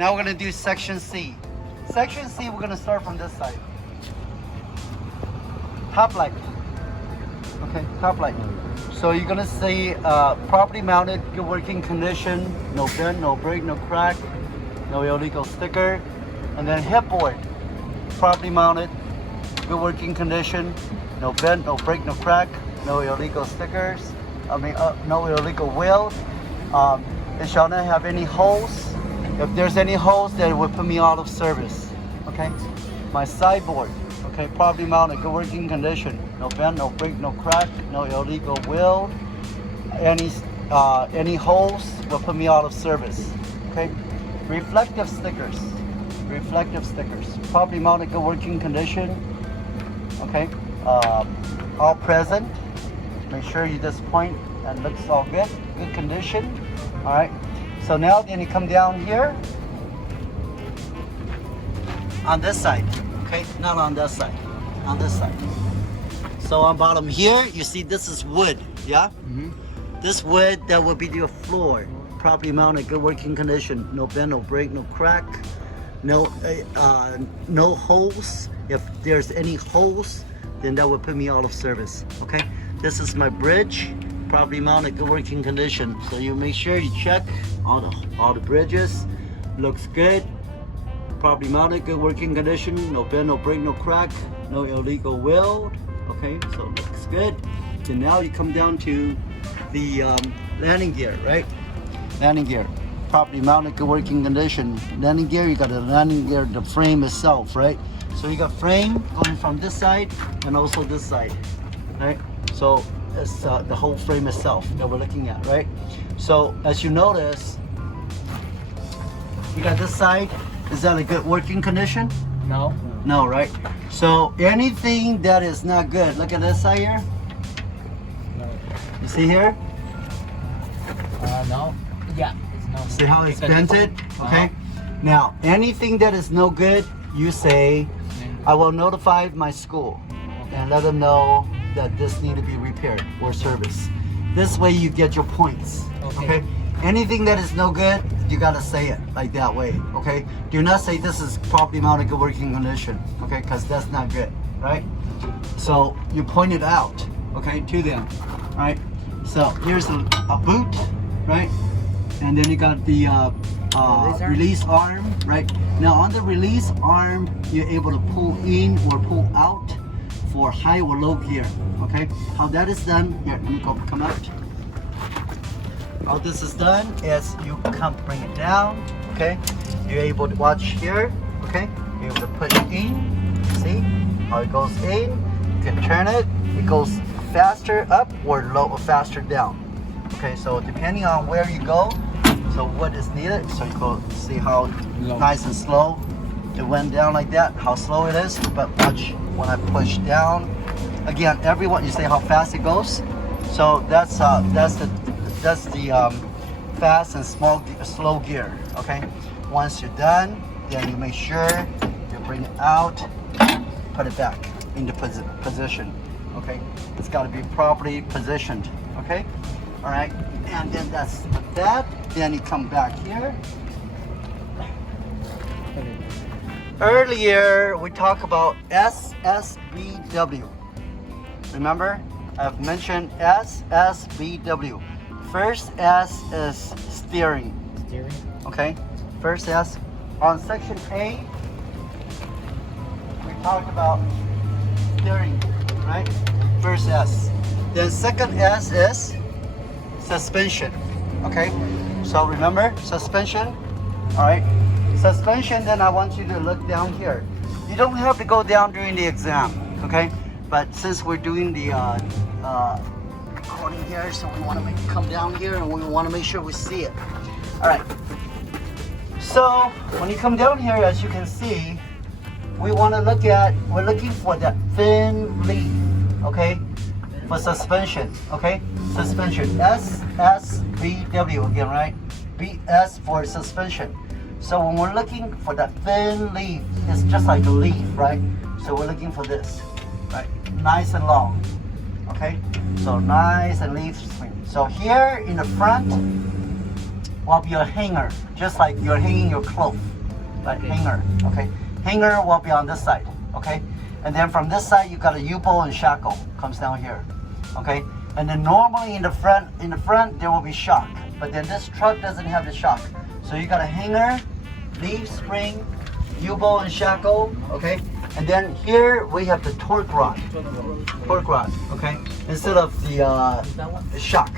Now we're gonna do section C. Section C, we're gonna start from this side. Top light. Okay, top light. So you're gonna see properly mounted, good working condition, no bend, no break, no crack, no illegal sticker. And then headboard, properly mounted, good working condition, no bend, no break, no crack, no illegal stickers. No illegal wheel. It shall not have any holes. If there's any holes, then it will put me out of service. Okay. My sideboard. Okay, properly mounted, good working condition. No bend, no break, no crack, no illegal wheel. Any holes will put me out of service. Okay. Reflective stickers. Reflective stickers. Properly mounted, good working condition. Okay. All present. Make sure you just point and looks all good. Good condition. All right. So now then you come down here on this side. Okay, not on that side, on this side. So on bottom here, you see this is wood, yeah? Mm-hmm. This wood, that will be your floor. Properly mounted, good working condition. No bend, no break, no crack, no holes. If there's any holes, then that will put me out of service, okay? This is my bridge, properly mounted, good working condition. So you make sure you check all the bridges, looks good. Properly mounted, good working condition, no bend, no break, no crack, no illegal weld. Okay, so it looks good. Then now you come down to the landing gear, right? Landing gear, properly mounted, good working condition. Landing gear, you got the landing gear, the frame itself, right? So you got frame going from this side and also this side, right? So it's the whole frame itself that we're looking at, right? So as you notice, you got this side. Is that a good working condition? No. No, right? So anything that is not good, look at this side here. No. You see here? No. Yeah. It's no. See how it's dented? Okay. Now, anything that is no good, you say, I will notify my school and let them know that this need to be repaired or serviced. This way you get your points. Okay? Anything that is no good, you gotta say it like that way, okay? Do not say this is properly mounted, good working condition, okay? Because that's not good, right? So you point it out, okay, to them, right? So here's a boot, right? And then you got the release arm, right? Now on the release arm, you're able to pull in or pull out for high or low gear, okay? How that is done, here, let me come out. How this is done is you come bring it down, okay? You're able to watch here, okay? You're able to push in, see how it goes in. You can turn it, it goes faster up or low or faster down. Okay, so depending on where you go, so what is needed, so you go see how nice and slow it went down like that, how slow it is, but watch when I push down. Again, everyone, you say how fast it goes. So that's the fast and slow gear, okay? Once you're done, then you make sure you bring it out, put it back into position, okay? It's got to be properly positioned, okay? All right, and then that's that. Then you come back here. Earlier, we talked about SSBW. Remember, I've mentioned SSBW. First S is steering. Steering. Okay. First S. On section A, we talked about steering, right? First S. Then second S is suspension. Okay. So remember suspension. All right. Suspension. Then I want you to look down here. You don't have to go down during the exam. Okay. But since we're doing the recording here, so we want to come down here and we want to make sure we see it. All right. So when you come down here, as you can see, we want to we're looking for that thin leaf, okay, for suspension, okay, suspension, SSBW again, right, BS for suspension. So when we're looking for that thin leaf, it's just like a leaf, right? So we're looking for this, right, nice and long, okay, so nice and leaf swing. So here in the front, will be a hanger, just like you're hanging your clothes, like hanger, okay? Hanger will be on this side, okay? And then from this side, you got a U-bolt and shackle comes down here, okay? And then normally in the front there will be shock, but then this truck doesn't have the shock. So you got a hanger, leaf spring, U-bolt and shackle, okay? And then here we have the torque rod, okay? Instead of the shock,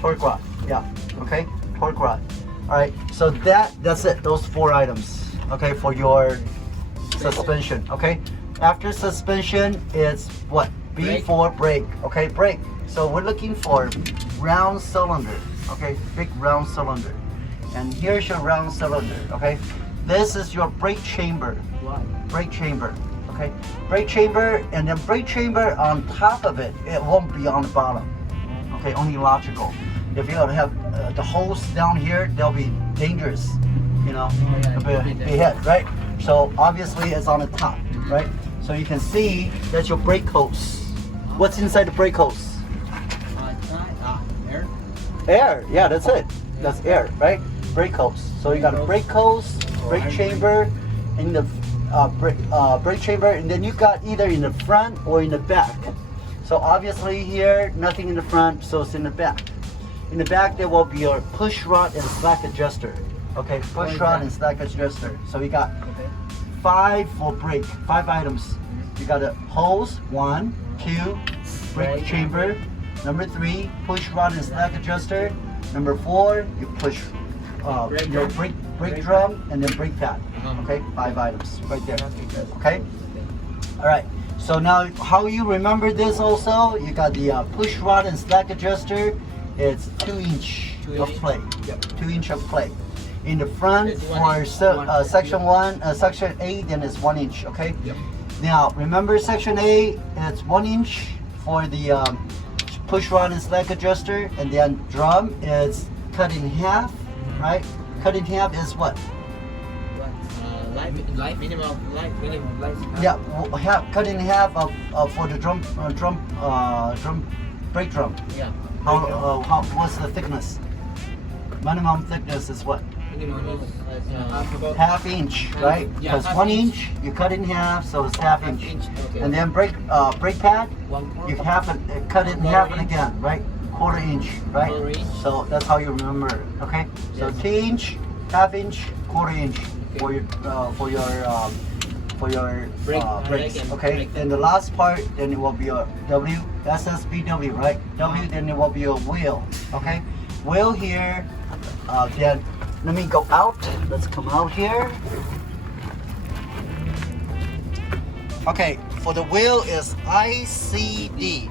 torque rod, yeah, okay? Torque rod. All right, so that's it, those 4 items, okay, for your suspension, okay? After suspension, it's what? B for brake, okay? Brake. So we're looking for round cylinder, okay? Big round cylinder. And here's your round cylinder, okay? This is your brake chamber. Brake chamber, okay? Brake chamber, and then brake chamber on top of it, it won't be on the bottom, okay? Only logical. If you have the holes down here, they'll be dangerous, you know, be hit, right? So obviously it's on the top, right? So you can see that's your brake hose. What's inside the brake hose? Air. Air, yeah, that's it. That's air, right? Brake hose. So you got a brake hose, brake chamber, in the brake chamber, and then you got either in the front or in the back. So obviously here, nothing in the front, so it's in the back. In the back, there will be your push rod and slack adjuster. Okay, push rod and slack adjuster. So we got 5 for brake, 5 items. You got a hose, 1, 2, brake chamber. Number 3, push rod and slack adjuster. Number 4, you push your brake drum and then brake pad. Okay, 5 items right there. Okay, all right. So now, how you remember this also? You got the push rod and slack adjuster. It's 2 inch of play. 2 inch of play. In the front for section 1, section A, then it's 1 inch. Okay. Now remember section A, it's 1 inch for the push rod and slack adjuster, and then drum is cut in half, right? Cut in half is what? Minimum life. Yeah, cut in half for the drum, brake drum. Yeah. What's the thickness? Minimum thickness is what? Minimum is half inch, right? Because 1 inch you cut in half, so it's half inch. Okay. And then brake pad, 1/4. you cut it in half and again, right? 1/4 inch, right? 1/4 inch. So that's how you remember it. Okay. So 2 inch, half inch, 1/4 inch for your brakes. Okay. Then the last part, then it will be a W, SSBW, right? W, then it will be a wheel. Okay. Wheel here. Then let me go out. Let's come out here. Okay. For the wheel is ICD.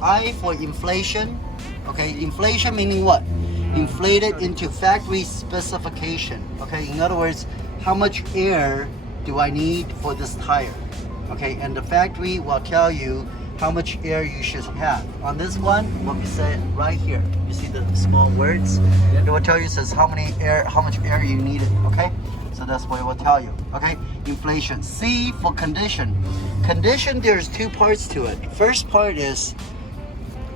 I for inflation. Okay. Inflation meaning what? Inflated into factory specification. Okay. In other words, how much air do I need for this tire? Okay, and the factory will tell you how much air you should have. On this one, what we say right here, you see the small words? It will tell you, says how much air you needed, okay? So that's what it will tell you, okay? Inflation. C for condition. Condition, there's 2 parts to it. First part is,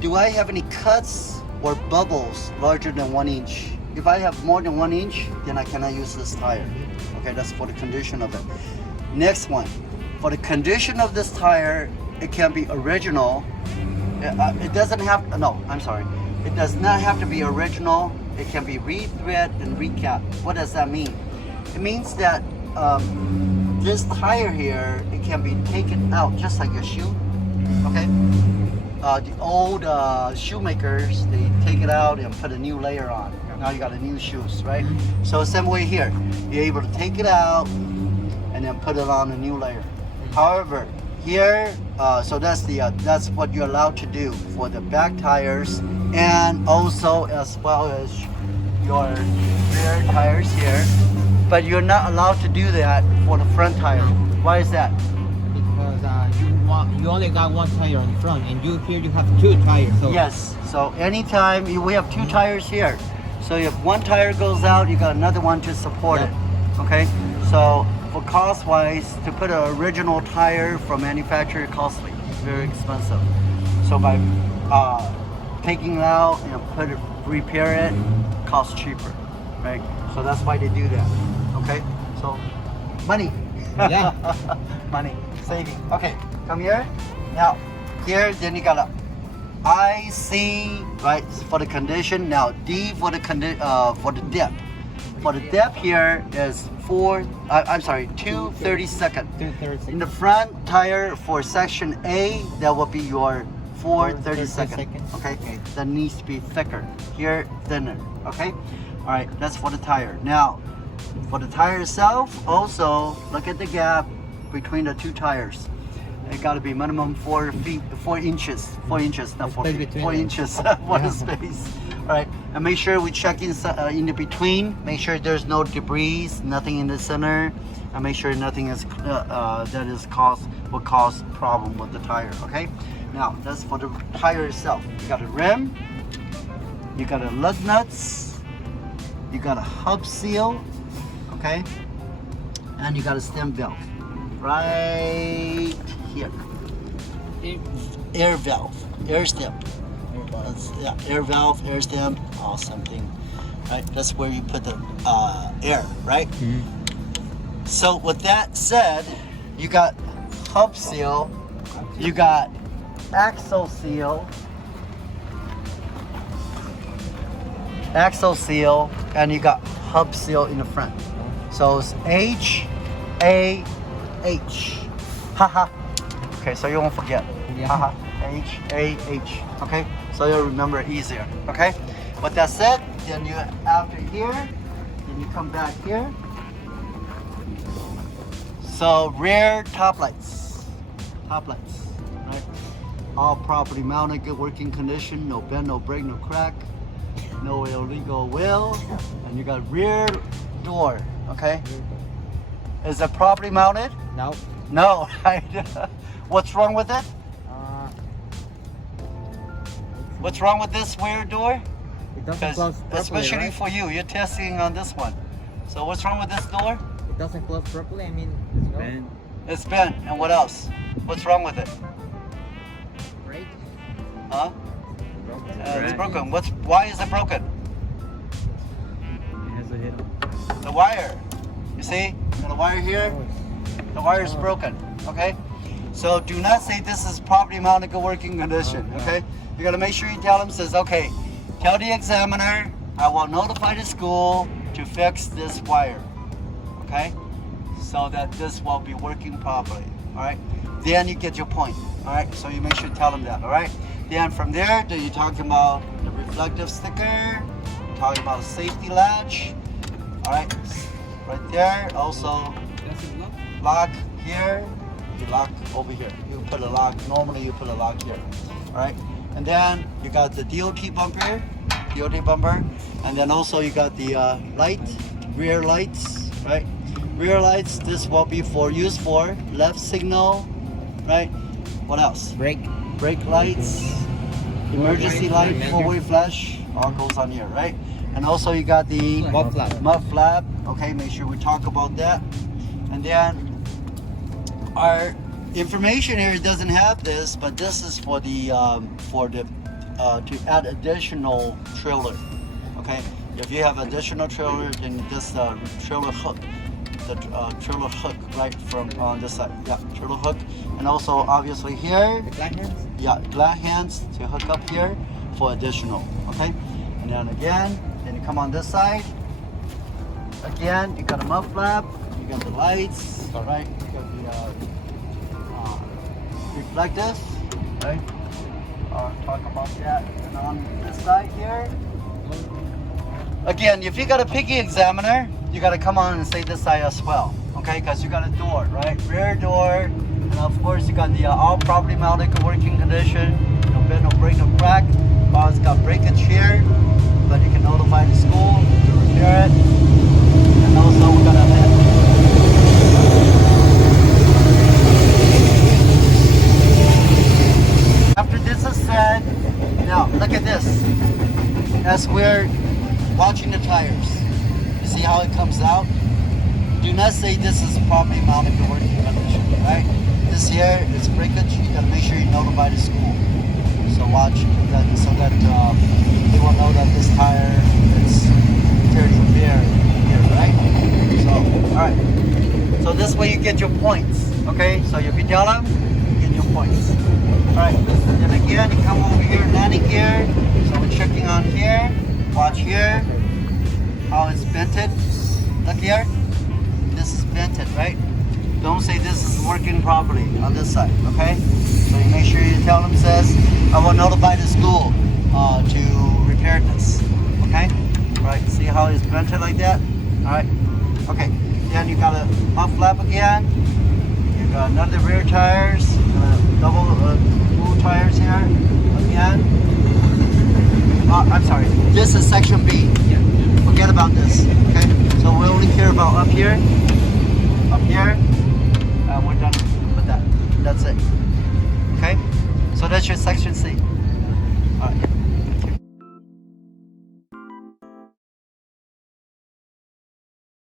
do I have any cuts or bubbles larger than 1 inch? If I have more than 1 inch, then I cannot use this tire. Okay, that's for the condition of it. Next one, for the condition of this tire, it can be original. It doesn't have, no, I'm sorry. It does not have to be original. It can be rethread and recap. What does that mean? It means that this tire here, it can be taken out just like a shoe, okay? The old shoemakers, they take it out and put a new layer on. Now you got a new shoes, right? So same way here, you're able to take it out and then put it on a new layer. However, here, so that's what you're allowed to do for the back tires, and also as well as your rear tires here. But you're not allowed to do that for the front tire. Why is that? Because you only got 1 tire on the front, and here you have 2 tires. So Yes. So anytime we have 2 tires here. So if 1 tire goes out, you got another one to support it. Okay. So for cost wise, to put an original tire from manufacturer, costly, very expensive. So by taking it out and repair it, costs cheaper. right? So that's why they do that. Okay, so money. Yeah. Money saving. Okay, come here. Now here, then you got a IC, right, for the condition. Now D for the depth. For the depth here is 2/32. 230. In the front tire for section A, that will be your 4/32. Okay, that needs to be thicker. Here, thinner. Okay, all right, that's for the tire. Now, for the tire itself, also look at the gap between the two tires. It got to be minimum 4 inches, not 4 Space feet, between 4 them. inches for the space. All right, and make sure we check in the between. Make sure there's no debris, nothing in the center, and make sure nothing is will cause problem with the tire. Okay, now that's for the tire itself. You got a rim, you got a lug nuts, you got a hub seal, okay, and you got a stem valve right here. Air valve, air stem. Yeah, air valve, air stem, all something, right? That's where you put the air, right? Mm-hmm. So with that said, you got hub seal, you got axle seal, and you got hub seal in the front. So it's HAH. Haha. Okay, so you won't forget. Yeah. Haha. HAH. Okay, so you'll remember it easier. Okay, with that said, then you after here, then you come back here. So rear top lights, right? All properly mounted, good working condition, no bend, no break, no crack, no illegal wheel, and you got rear door. Okay, is it properly mounted? No. No. Right? What's wrong with it? What's wrong with this rear door? It doesn't close properly, Especially right? for you, you're testing on this one. So what's wrong with this door? It doesn't close properly. I mean, it's Bend. It's bent. And what else? What's wrong with it? Brake. Huh? Broken. It's broken. Why is it broken? It has a hit. The wire. You see? The wire here? The wire is broken. Okay? So do not say this is properly mounted, good working condition. Okay? You gotta make sure you tell them, says, okay, tell the examiner, I will notify the school to fix this wire. Okay? So that this will be working properly. Alright? Then you get your point. Alright? So you make sure you tell them that. Alright? Then from there, you're talking about the reflective sticker, talking about the safety latch. Alright? Right there. Also, Does it look? lock here, you lock over here. You put a lock, normally you put a lock here. Alright? And then you got the DOT bumper, and then also you got the rear lights, right? Rear lights, this will be used for left signal, right? What else? Brake. Brake lights, emergency light, four-way flash, all goes on here, right? And also you got the Mud flap. mud flap. Okay, make sure we talk about that. And then our information here doesn't have this, but this is for the to add additional trailer. Okay, if you have additional trailer, then this trailer hook, trailer hook right from on this side. Yeah, trailer hook, and also obviously here. The black hands. Yeah, glad hands to hook up here for additional. Okay, and then again, then you come on this side. Again, you got a mud flap, you got the lights, all right, you got the reflectors, right? Talk about that. And on this side here, again, if you got a picky examiner, you got to come on and say this side as well, okay? Because you got a door, right? Rear door, and of course you got the all properly mounted, good working condition, no bend, no break, no crack. It's got breakage here, but you can notify the school to repair it. And also we're gonna after this is said, now look at this. As we're watching the tires, you see how it comes out? Do not say this is properly mounted to working condition, right? This here is breakage. You gotta make sure you notify the school. So watch that, so that they will know that this tire is 30 there, right? So, all right. So this way you get your points, okay? So if you tell them, you get your points. All right. Then again, you come over here, landing gear. So we're checking on here. Watch here. How it's vented. Look here. This is vented, right? Don't say this is working properly on this side, okay? So you make sure you tell them, says, I will notify the school to repair this, okay? All right, see how it's vented like that? All right, okay. Then you got a up flap again. You got another rear tires, double dual tires here again. I'm sorry, this is section B. Forget about this, okay? So we only care about up here, we're done with that. That's it. Okay? So that's your section C. All right.